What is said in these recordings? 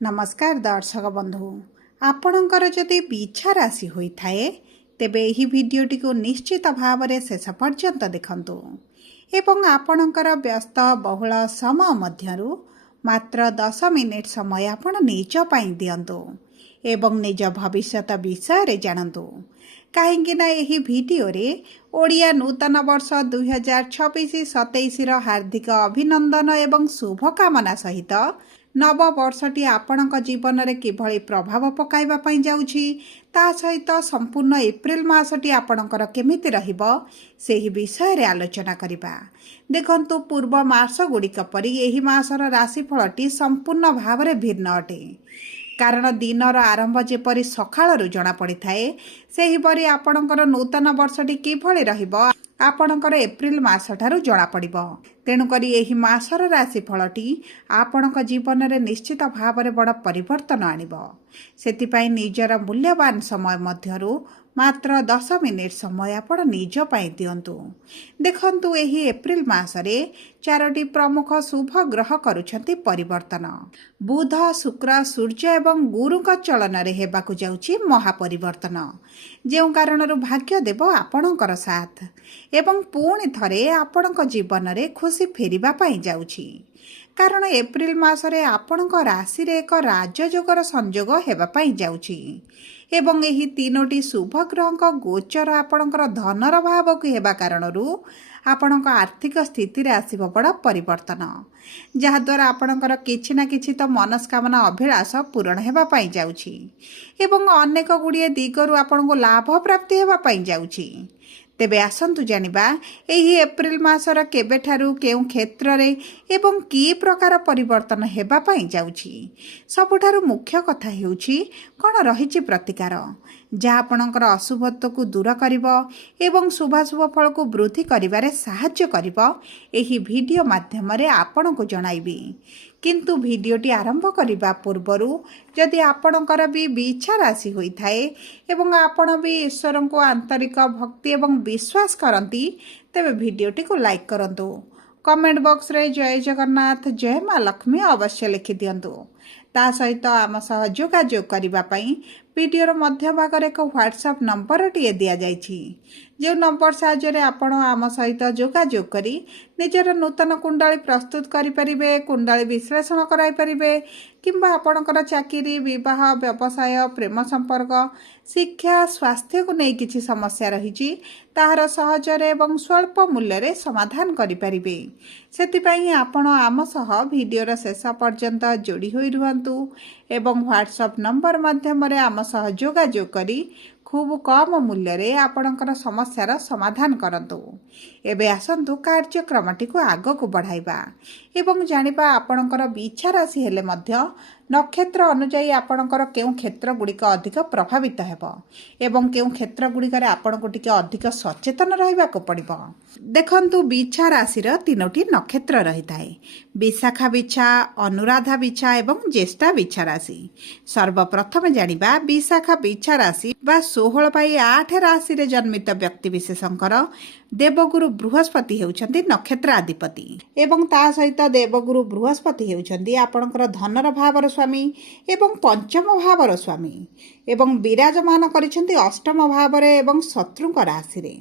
नमस्कार दर्शक बंधु आपणकर जदि बिछा राशि होइथाए तेबे एही भिडियोटी को निश्चित भाव में शेष पर्यंत देखंतु एवं आपणकर व्यस्त बहुल समय मध्यरु मात्र 10 मिनिट समय आपण निज पाई दियंतु एवं निज भविष्यत विषय रे जानतु कहीं ना यही भिडियो रे ओडिया नूतन वर्ष 2026-27 हार्दिक अभिनंदन एवं शुभकामना सहित नव वर्षटी आपणक जीवन में किभली प्रभाव पकाइबा पई जाउछि ता सहित संपूर्ण एप्रिल मासटी आपणकर केमिति रहिबो सेही विषय रे आलोचना करिबा। देखंतु पूर्व मास गुड़िक परि एही मासर राशिफलटी संपूर्ण भाव में भिन्न अटे। कारण दिनर आरंभ जेपरी सकाळरू जना पड़िथाए सेहीपरि आपणकर नूतन वर्षटी किभली रहिबो आपणकर एप्रिल मासठारु जना पड़िबो। तेणुकरी एही मासर राशिफलटी आपणक जीवन में निश्चित भाव में बड़ परिवर्तन आनिबो। सेतिपई निजर मूल्यवान समय मध्यरु मात्र 10 मिनिट समय आपण निज पाई दियंतु। देखंतु एही एप्रिल मासरे 4टी प्रमुख शुभ ग्रह करुछंती परिवर्तन। बुध, शुक्र, सूर्य एवं गुरुक चलन रे हेबाकु जाउछि महापरिवर्तन, जेउ कारणरू भाग्य देव आपणकर साथ एवं पुणी थरे आपणक जीवन रे खुशी फेरिबा पाई जाउछि। कारण एप्रिल मासरे आपणक राशि रे एक राजयोगर संयोग हेबा पाई जाउछि एवं एही तीनोटी शुभ ग्रहक गोचर आपणकर धनर भाव को हेबा कारणरू आपणक आर्थिक स्थिति रे आसीबो बड़ परिवर्तन, जहाद्वारा आपणकर किछि ना किछि तो मनस्कामना अभिलाष पूरण हेबा पाई जाउछि एवं अनेक गुड़िए दिगरु आपणको लाभ प्राप्ति हेबा पाई जाउछि। तेबे आसंतु जानिबा एही एप्रिल मासर केबेठारु केउ क्षेत्र रे एवं की प्रकार परिवर्तन हेबा पाई जाउछि। सबुठारु मुख्य कथा हेउछि कोन रहिछि प्रतिकार जहाँ आपणकर अशुभत्व को दूर करिबो एवं शुभाशुभ फल को वृद्धि करिबारे साहाय्य करिबो एही वीडियो माध्यम रे आपणको जणाइबी। किंतु वीडियोटी आरंभ करिबा पूर्वरु जदि आपणकर भी बिछा राशि होइथाए एवं आपण भी ईश्वर को आंतरिक भक्ति एवं विश्वास करती तेबे वीडियोटी को लाइक करंतु। कमेंट बॉक्स रे जय जगन्नाथ जय माँ लक्ष्मी अवश्य लिखि दियंतु। ता सहित आम सह जोगाजोग करिबा पई वीडियोर मध्य भाग रे एक व्हाट्सएप नंबर टिए दिया जाइछि, जो नंबर साहाय्य आपण आम सहित जोगाजोग करी निजर नूतन कुंडली प्रस्तुत करि परिबे, कुंडली विश्लेषण कराई परिबे किंबा आपणकर चाकरी, विवाह, व्यवसाय, प्रेम संपर्क, शिक्षा, स्वास्थ्य को नहीं किछि समस्या रहिछि ताहार सहजरे एवं स्वल्प मूल्य रे समाधान करि परिबे। सेतिपई आपण आम सह वीडियोर शेष पर्यंत जोड़ी होई रुहंतु एवं व्हाट्सएप नंबर माध्यम रे आम सह जोगाजोग करी खूब कम मूल्य रे आपणकर समस्यार समाधान करंतु। एबे आसंतु कार्यक्रमटी को आग को बढ़ाइबा एवं जानिबा आपणकर बिछा राशि हेले मध्य नक्षत्र अनुसार आपणकर केउ क्षेत्र गुड़िक अधिक प्रभावित हेबो एवं केउ क्षेत्र गुड़िक आपणको टिके अधिक सचेतन रहिबा को पड़िबो। देखंतु बिछा राशि र तीनोटी नक्षत्र रहिताए, विशाखा बिछा, अनुराधा बिछा एवं ज्येष्ठा बिछा राशि। सर्वप्रथम जानिबा विशाखा बिछा राशि बा 16/8 राशि रे जन्मित व्यक्ति विशेषंकर देवगुरु बृहस्पति हेउछंती नक्षत्र अधिपति एवं ता सहित देवगुरु बृहस्पति हेउछंती आपणकर धनर भावर स्वामी एवं पंचम भावर स्वामी एवं विराजमान करिछंती अष्टम भावर एवं शत्रुक राशि रे,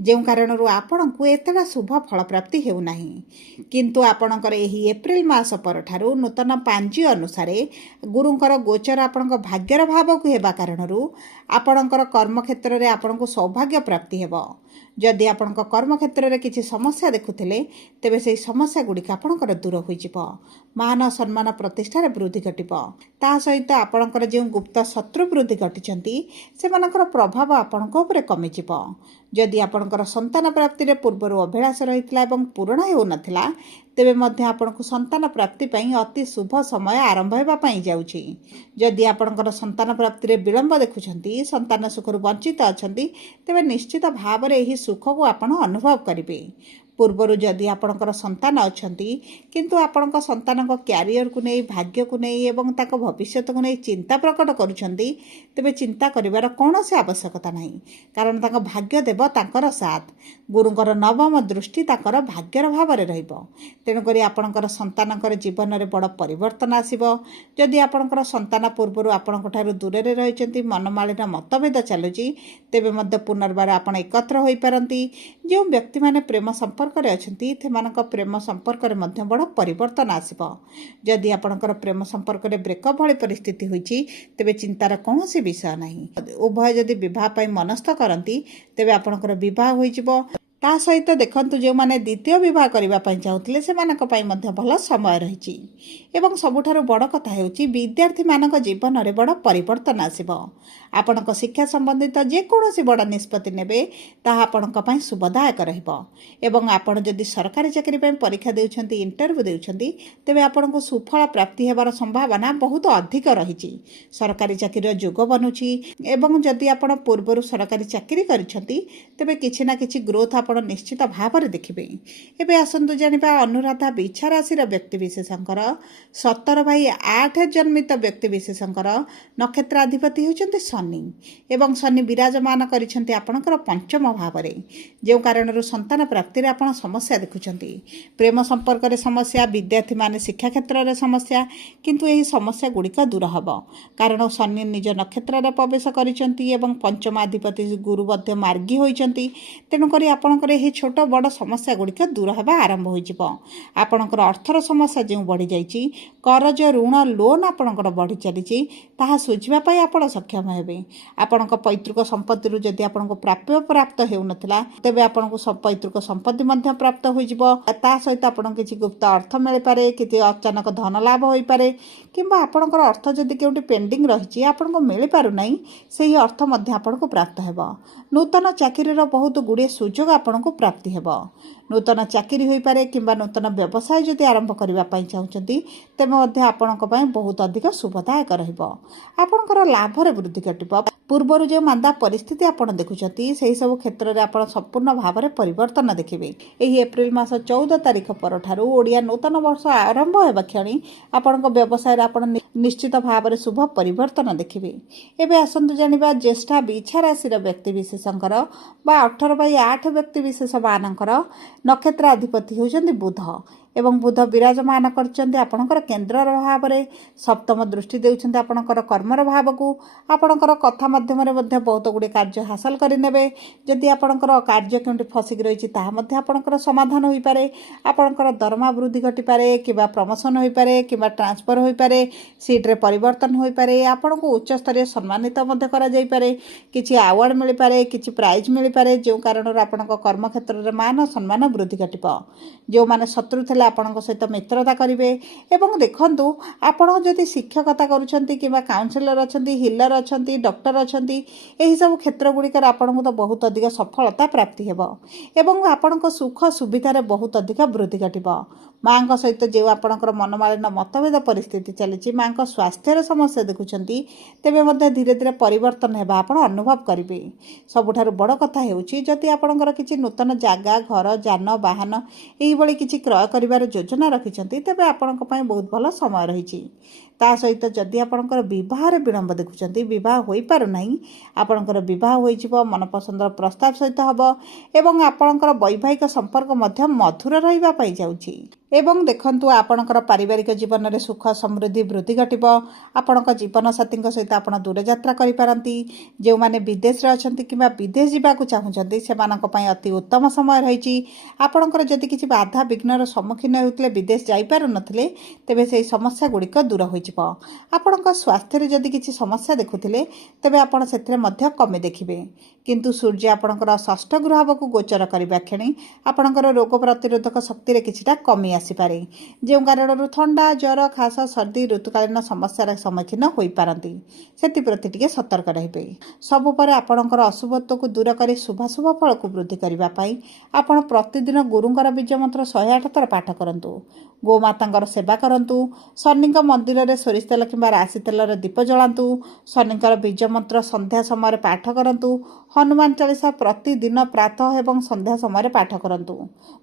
जेउ कारणरू आपणकु एतडा शुभ फल प्राप्ति हेउ नाही। किंतु आपणकर एही एप्रिल मास परठारु नूतन पांजी अनुसार गुरुंकर गोचर आपणक भाग्यर भाव को हेबा कारणरू आपणकर कर्म क्षेत्र रे आपणकु सौभाग्य प्राप्ति हेबो। जदि आपणक कर्म क्षेत्र रे किछि समस्या देखुथिले तेबे सेही समस्या गुड़िक आपणकर दूर होई जिवो, मान सम्मान प्रतिष्ठा रे वृद्धि घटिबो। ता सहित आपणकर जे गुप्त शत्रु वृद्धि घटिछंती सेमानकर प्रभाव आपणक उपरे कमि जिवो। जदि आपणकर संतान प्राप्ति रे पूर्वरु अभिलाष रहितला एवं पूर्ण हेउ नथिला तेबे मध्य आपणकु संतान प्राप्ति पई अति शुभ समय आरंभ हेबा पई जाउछि। जदि आपणकर संतान प्राप्ति रे विलंब देखुछंती, संतान सुखरु वंचित अछंती तेबे निश्चित भाव रे एही सुख को आपण अनुभव करिवे। ପୂର୍ବରୁ ଯଦି ଆପଣଙ୍କର ସନ୍ତାନ ଅଛନ୍ତି କିନ୍ତୁ ଆପଣଙ୍କ ସନ୍ତାନଙ୍କ କ୍ୟାରିୟରକୁ ନେଇ ଭାଗ୍ୟକୁ ନେଇ ଏବଂ ତାଙ୍କ ଭବିଷ୍ୟତକୁ ନେଇ ଚିନ୍ତା ପ୍ରକଟ କରୁଛନ୍ତି, ତେବେ ଚିନ୍ତା କରିବାର କୌଣସି ଆବଶ୍ୟକତା ନାହିଁ। କାରଣ ତାଙ୍କ ଭାଗ୍ୟ ଦେବ ତାଙ୍କର ସାଥ। ଗୁରୁଙ୍କର ନବମ ଦୃଷ୍ଟି ତାଙ୍କର ଭାଗ୍ୟର ଭାବରେ ରହିବ। ତେଣୁକରି ଆପଣଙ୍କର ସନ୍ତାନଙ୍କର ଜୀବନରେ ବଡ଼ ପରିବର୍ତ୍ତନ ଆସିବ। ଯଦି ଆପଣଙ୍କର ସନ୍ତାନ ପୂର୍ବରୁ ଆପଣଙ୍କଠାରୁ ଦୂରରେ ରହିଛନ୍ତି, ମନମାଳିନ ମତଭେଦ ଚାଲୁଛି, ତେବେ ମଧ୍ୟ ପୁନର୍ବାର ଆପଣ ଏକତ୍ର ହୋଇପାରନ୍ତି। ଯେଉଁ ବ୍ୟକ୍ତିମାନେ ପ୍ରେମ ସମ୍ପର୍କରେ ଅଛନ୍ତି, ସେମାନଙ୍କ ପ୍ରେମ ସମ୍ପର୍କରେ ମଧ୍ୟ ବଡ଼ ପରିବର୍ତ୍ତନ ଆସିବ। ଯଦି ଆପଣଙ୍କର ପ୍ରେମ ସମ୍ପର୍କରେ ବ୍ରେକଅପ୍ ଭଳି ପରିସ୍ଥିତି ହୋଇଛି, ତେବେ ଚିନ୍ତାର କୌଣସି ବିଷୟ ନାହିଁ। ଉଭୟ ଯଦି ବିବାହ ପାଇଁ ମନସ୍ଥ କରନ୍ତି, ତେବେ ଆପଣଙ୍କର ବିବାହ ହୋଇଯିବ। ତା ସହିତ ଦେଖନ୍ତୁ, ଯେଉଁମାନେ ଦ୍ୱିତୀୟ ବିବାହ କରିବା ପାଇଁ ଚାହୁଁଥିଲେ ସେମାନଙ୍କ ପାଇଁ ମଧ୍ୟ ଭଲ ସମୟ ରହିଛି। ଏବଂ ସବୁଠାରୁ ବଡ଼ କଥା ହେଉଛି, ବିଦ୍ୟାର୍ଥୀମାନଙ୍କ ଜୀବନରେ ବଡ଼ ପରିବର୍ତ୍ତନ ଆସିବ। ଆପଣଙ୍କ ଶିକ୍ଷା ସମ୍ବନ୍ଧିତ ଯେକୌଣସି ବଡ଼ ନିଷ୍ପତ୍ତି ନେବେ, ତାହା ଆପଣଙ୍କ ପାଇଁ ଶୁଭଦାୟକ ରହିବ। ଏବଂ ଆପଣ ଯଦି ସରକାରୀ ଚାକିରି ପାଇଁ ପରୀକ୍ଷା ଦେଉଛନ୍ତି, ଇଣ୍ଟରଭ୍ୟୁ ଦେଉଛନ୍ତି, ତେବେ ଆପଣଙ୍କୁ ସୁଫଳ ପ୍ରାପ୍ତି ହେବାର ସମ୍ଭାବନା ବହୁତ ଅଧିକ ରହିଛି। ସରକାରୀ ଚାକିରିର ଯୋଗ ବନୁଛି। ଏବଂ ଯଦି ଆପଣ ପୂର୍ବରୁ ସରକାରୀ ଚାକିରି କରିଛନ୍ତି, ତେବେ କିଛି ନା କିଛି ଗ୍ରୋଥ୍ ଆପଣ ନିଶ୍ଚିତ ଭାବରେ ଦେଖିବେ। ଏବେ ଆସନ୍ତୁ ଜାଣିବା ଅନୁରାଧା ବିଛା ରାଶିର ବ୍ୟକ୍ତିବିଶେଷଙ୍କର 17/8 ଜନ୍ମିତ ବ୍ୟକ୍ତିବିଶେଷଙ୍କର ନକ୍ଷତ୍ରାଧିପତି ହେଉଛନ୍ତି ଶନି। ଏବଂ ଶନି ବିରାଜମାନ କରିଛନ୍ତି ଆପଣଙ୍କର ପଞ୍ଚମ ଭାବରେ, ଯେଉଁ କାରଣରୁ ସନ୍ତାନ ପ୍ରାପ୍ତିରେ ଆପଣ ସମସ୍ୟା ଦେଖୁଛନ୍ତି। ପ୍ରେମ ସମ୍ପର୍କରେ ସମସ୍ୟା, ବିଦ୍ୟାର୍ଥୀମାନେ ଶିକ୍ଷା କ୍ଷେତ୍ରରେ ସମସ୍ୟା, କିନ୍ତୁ ଏହି ସମସ୍ୟା ଗୁଡ଼ିକ ଦୂର ହେବ। କାରଣ ଶନି ନିଜ ନକ୍ଷତ୍ରରେ ପ୍ରବେଶ କରିଛନ୍ତି ଏବଂ ପଞ୍ଚମାଧିପତି ଗୁରୁ ମଧ୍ୟ ମାର୍ଗୀ ହୋଇଛନ୍ତି। ତେଣୁକରି ଆପଣଙ୍କର ଏହି ଛୋଟ ବଡ଼ ସମସ୍ୟା ଗୁଡ଼ିକ ଦୂର ହେବା ଆରମ୍ଭ ହୋଇଯିବ। ଆପଣଙ୍କର ଅର୍ଥର ସମସ୍ୟା ଯେଉଁ ବଢ଼ିଯାଇଛି, କରଜ ଋଣ ଲୋନ୍ ଆପଣଙ୍କର ବଢ଼ି ଚାଲିଛି, ତାହା ଶୁଝିବା ପାଇଁ ଆପଣ ସକ୍ଷମ ହେବେ। ଆପଣଙ୍କ ପୈତୃକ ସମ୍ପତ୍ତିରୁ ଯଦି ଆପଣଙ୍କୁ ପ୍ରାପ୍ୟ ପ୍ରାପ୍ତ ହେଉନଥିଲା, ତେବେ ଆପଣଙ୍କୁ ପୈତୃକ ସମ୍ପତ୍ତି ମଧ୍ୟ ପ୍ରାପ୍ତ ହୋଇଯିବ। ତା ସହିତ ଆପଣଙ୍କୁ କିଛି ଗୁପ୍ତ ଅର୍ଥ ମିଳିପାରେ, କିଛି ଅଚାନକ ଧନ ଲାଭ ହୋଇପାରେ, କିମ୍ବା ଆପଣଙ୍କର ଅର୍ଥ ଯଦି କେଉଁଠି ପେଣ୍ଡିଂ ରହିଛି, ଆପଣଙ୍କୁ ମିଳିପାରୁନାହିଁ, ସେହି ଅର୍ଥ ମଧ୍ୟ ଆପଣଙ୍କୁ ପ୍ରାପ୍ତ ହେବ। ନୂତନ ଚାକିରିର ବହୁତ ଗୁଡ଼ିଏ ସୁଯୋଗ ଆପଣଙ୍କୁ ପ୍ରାପ୍ତି ହେବ। ନୂତନ ଚାକିରି ହୋଇପାରେ କିମ୍ବା ନୂତନ ବ୍ୟବସାୟ ଯଦି ଆରମ୍ଭ କରିବା ପାଇଁ ଚାହୁଁଛନ୍ତି, ତେବେ ମଧ୍ୟ ଆପଣଙ୍କ ପାଇଁ ବହୁତ ଅଧିକ ଶୁଭଦାୟକ ରହିବ। ଆପଣଙ୍କର ଲାଭରେ ବୃଦ୍ଧି ଘଟିବ। ପୂର୍ବରୁ ଯେଉଁ ମାନ୍ଦା ପରିସ୍ଥିତି ଆପଣ ଦେଖୁଛନ୍ତି, ସେହିସବୁ କ୍ଷେତ୍ରରେ ଆପଣ ସମ୍ପୂର୍ଣ୍ଣ ଭାବରେ ପରିବର୍ତ୍ତନ ଦେଖିବେ। ଏହି ଏପ୍ରିଲ ମାସ 14 ତାରିଖ ପରଠାରୁ ଓଡ଼ିଆ ନୂତନ ବର୍ଷ ଆରମ୍ଭ ହେବା କ୍ଷଣି ଆପଣଙ୍କ ବ୍ୟବସାୟରେ ଆପଣ ନିଶ୍ଚିତ ଭାବରେ ଶୁଭ ପରିବର୍ତ୍ତନ ଦେଖିବେ। ଏବେ ଆସନ୍ତୁ ଜାଣିବା ଜ୍ୟେଷ୍ଠା ବିଛା ରାଶିର ବ୍ୟକ୍ତିବିଶେଷଙ୍କର ବା 18/8 ବ୍ୟକ୍ତିବିଶେଷମାନଙ୍କର ନକ୍ଷତ୍ରାଧିପତି ହେଉଛନ୍ତି ବୁଧ। ଏବଂ ବୁଧ ବିରାଜମାନ କରିଛନ୍ତି ଆପଣଙ୍କର କେନ୍ଦ୍ରର ଭାବରେ, ସପ୍ତମ ଦୃଷ୍ଟି ଦେଉଛନ୍ତି ଆପଣଙ୍କର କର୍ମର ଭାବକୁ। ଆପଣଙ୍କର କଥା ମାଧ୍ୟମରେ ମଧ୍ୟ ବହୁତ ଗୁଡ଼ିଏ କାର୍ଯ୍ୟ ହାସଲ କରିନେବେ। ଯଦି ଆପଣଙ୍କର କାର୍ଯ୍ୟ କେଉଁଠି ଫସିକି ରହିଛି, ତାହା ମଧ୍ୟ ଆପଣଙ୍କର ସମାଧାନ ହୋଇପାରେ। ଆପଣଙ୍କର ଦରମା ବୃଦ୍ଧି ଘଟିପାରେ କିମ୍ବା ପ୍ରମୋସନ୍ ହୋଇପାରେ କିମ୍ବା ଟ୍ରାନ୍ସଫର ହୋଇପାରେ, ସିଟ୍ରେ ପରିବର୍ତ୍ତନ ହୋଇପାରେ, ଆପଣଙ୍କୁ ଉଚ୍ଚସ୍ତରୀୟ ସମ୍ମାନିତ ମଧ୍ୟ କରାଯାଇପାରେ, କିଛି ଆୱାର୍ଡ଼ ମିଳିପାରେ, କିଛି ପ୍ରାଇଜ୍ ମିଳିପାରେ, ଯେଉଁ କାରଣରୁ ଆପଣଙ୍କ କର୍ମକ୍ଷେତ୍ରରେ ମାନ ସମ୍ମାନ ବୃଦ୍ଧି ଘଟିବ। ଯେଉଁମାନେ ଶତ୍ରୁ ଥିଲେ ଆପଣଙ୍କ ସହିତ ମିତ୍ରତା କରିବେ। ଏବଂ ଦେଖନ୍ତୁ, ଆପଣ ଯଦି ଶିକ୍ଷକତା କରୁଛନ୍ତି କିମ୍ବା କାଉନ୍ସିଲର ଅଛନ୍ତି, ହିଲର ଅଛନ୍ତି, ଡକ୍ଟର ଅଛନ୍ତି, ଏହିସବୁ କ୍ଷେତ୍ର ଗୁଡ଼ିକରେ ଆପଣଙ୍କୁ ତ ବହୁତ ଅଧିକ ସଫଳତା ପ୍ରାପ୍ତି ହେବ ଏବଂ ଆପଣଙ୍କ ସୁଖ ସୁବିଧାରେ ବହୁତ ଅଧିକ ବୃଦ୍ଧି ଘଟିବ। ମାଆଙ୍କ ସହିତ ଯେଉଁ ଆପଣଙ୍କର ମନମାଳିନ ମତଭେଦ ପରିସ୍ଥିତି ଚାଲିଛି, ମାଆଙ୍କ ସ୍ୱାସ୍ଥ୍ୟର ସମସ୍ୟା ଦେଖୁଛନ୍ତି, ତେବେ ମଧ୍ୟ ଧୀରେ ଧୀରେ ପରିବର୍ତ୍ତନ ହେବା ଆପଣ ଅନୁଭବ କରିବେ। ସବୁଠାରୁ ବଡ଼ କଥା ହେଉଛି, ଯଦି ଆପଣଙ୍କର କିଛି ନୂତନ ଜାଗା, ଘର, ଯାନ, ବାହନ ଏହିଭଳି କିଛି କ୍ରୟ କରିବାର ଯୋଜନା ରଖିଛନ୍ତି, ତେବେ ଆପଣଙ୍କ ପାଇଁ ବହୁତ ଭଲ ସମୟ ରହିଛି। ତା ସହିତ ଯଦି ଆପଣଙ୍କର ବିବାହରେ ବିଳମ୍ବ ଦେଖୁଛନ୍ତି, ବିବାହ ହୋଇପାରୁନାହିଁ, ଆପଣଙ୍କର ବିବାହ ହୋଇଯିବ, ମନପସନ୍ଦର ପ୍ରସ୍ତାବ ସହିତ ହେବ ଏବଂ ଆପଣଙ୍କର ବୈବାହିକ ସମ୍ପର୍କ ମଧ୍ୟ ମଧୁର ରହିବା ପାଇଁ ଯାଉଛି। ଏବଂ ଦେଖନ୍ତୁ, ଆପଣଙ୍କର ପାରିବାରିକ ଜୀବନରେ ସୁଖ ସମୃଦ୍ଧି ବୃଦ୍ଧି ଘଟିବ। ଆପଣଙ୍କ ଜୀବନସାଥୀଙ୍କ ସହିତ ଆପଣ ଦୂରଯାତ୍ରା କରିପାରନ୍ତି। ଯେଉଁମାନେ ବିଦେଶରେ ଅଛନ୍ତି କିମ୍ବା ବିଦେଶ ଯିବାକୁ ଚାହୁଁଛନ୍ତି, ସେମାନଙ୍କ ପାଇଁ ଅତି ଉତ୍ତମ ସମୟ ରହିଛି। ଆପଣଙ୍କର ଯଦି କିଛି ବାଧା ବିଘ୍ନର ସମ୍ମୁଖୀନ ହେଉଥିଲେ, ବିଦେଶ ଯାଇପାରୁନଥିଲେ, ତେବେ ସେହି ସମସ୍ୟା ଗୁଡ଼ିକ ଦୂର ହୋଇଯିବ। ଆପଣଙ୍କ ସ୍ୱାସ୍ଥ୍ୟରେ ଯଦି କିଛି ସମସ୍ୟା ଦେଖୁଥିଲେ, ତେବେ ଆପଣ ସେଥିରେ ମଧ୍ୟ କମି ଦେଖିବେ। କିନ୍ତୁ ସୂର୍ଯ୍ୟ ଆପଣଙ୍କର ଷଷ୍ଠ ଗୃହ ଭାବକୁ ଗୋଚର କରିବା କ୍ଷଣି ଆପଣଙ୍କର ରୋଗ ପ୍ରତିରୋଧକ ଶକ୍ତିରେ କିଛିଟା କମି ଆସିପାରେ, ଯେଉଁ କାରଣରୁ ଥଣ୍ଡା, ଜ୍ୱର, ଖାସ, ସର୍ଦ୍ଦି, ଋତୁକାଳୀନ ସମସ୍ୟାର ସମ୍ମୁଖୀନ ହୋଇପାରନ୍ତି। ସେଥିପ୍ରତି ଟିକେ ସତର୍କ ରହିବେ। ସବୁ ପରେ ଆପଣଙ୍କର ଅଶୁଭତ୍ୱକୁ ଦୂର କରି ଶୁଭାଶୁଭ ଫଳକୁ ବୃଦ୍ଧି କରିବା ପାଇଁ ଆପଣ ପ୍ରତିଦିନ ଗୁରୁଙ୍କର ବୀଜ ମନ୍ତ୍ର 108 ଥର ପାଠ କରନ୍ତୁ। ଗୋମାତାଙ୍କର ସେବା କରନ୍ତୁ। ଶନିଙ୍କ ମନ୍ଦିରରେ ସୋରିଷ ତେଲ କିମ୍ବା ରାଶି ତେଲର ଦୀପ ଜଳାନ୍ତୁ। ଶନିଙ୍କର ବୀଜ ମନ୍ତ୍ର ସନ୍ଧ୍ୟା ସମୟରେ ପାଠ କରନ୍ତୁ। ହନୁମାନ ଚାଳିଶା ପ୍ରତିଦିନ ପ୍ରାତଃ ଏବଂ ସନ୍ଧ୍ୟା ସମୟରେ ପାଠ କରନ୍ତୁ।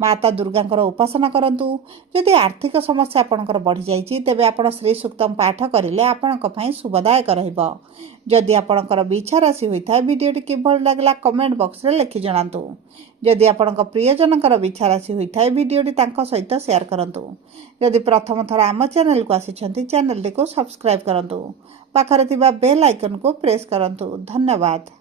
ମାତା ଦୁର୍ଗାଙ୍କର ଉପାସନା କରନ୍ତୁ। ଯଦି ଆର୍ଥିକ ସମସ୍ୟା ଆପଣଙ୍କର ବଢ଼ିଯାଇଛି ତେବେ ଆପଣ ଶ୍ରୀ ସୂକ୍ତମ ପାଠ କରିଲେ ଆପଣଙ୍କ ପାଇଁ ଶୁଭଦାୟକ ରହିବ। ଯଦି ଆପଣଙ୍କର ବିଛା ରାଶି ହୋଇଥାଏ ଭିଡ଼ିଓଟି କିଭଳି ଲାଗିଲା କମେଣ୍ଟ ବକ୍ସରେ ଲେଖି ଜଣାନ୍ତୁ। ଯଦି ଆପଣଙ୍କ ପ୍ରିୟଜନଙ୍କର ବିଛା ରାଶି ହୋଇଥାଏ ଭିଡ଼ିଓଟି ତାଙ୍କ ସହିତ ସେୟାର କରନ୍ତୁ। ଯଦି ପ୍ରଥମ ଥର ଆମ ଚ୍ୟାନେଲକୁ ଆସିଛନ୍ତି ଚ୍ୟାନେଲଟିକୁ ସବସ୍କ୍ରାଇବ୍ କରନ୍ତୁ। ପାଖରେ ଥିବା ବେଲ୍ ଆଇକନକୁ ପ୍ରେସ୍ କରନ୍ତୁ। ଧନ୍ୟବାଦ।